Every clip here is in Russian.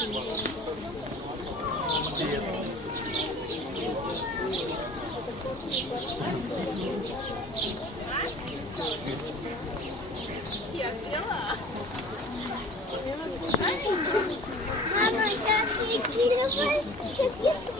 Мама, какие какие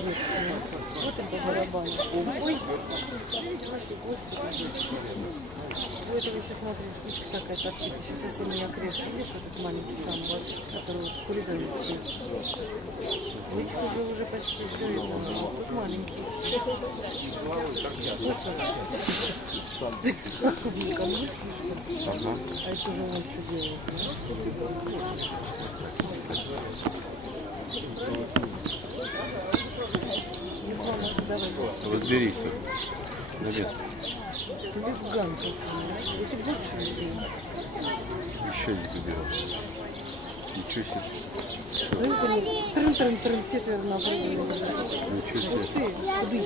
Вот он по барабану. Ой, у этого еще, смотри, штучка такая торчит, еще совсем не окрест. Видишь, вот этот маленький сам, который вот коридоре. У этих уже, уже почти все это, но тут маленький. Блин, конвульсии, что ли? А это уже он что делает? Разберись. Молодец. Лифган какой. Больше людей. Еще не заберу. Ничего себе. Трын-трын-трын, четверо на Ничего себе. Ты,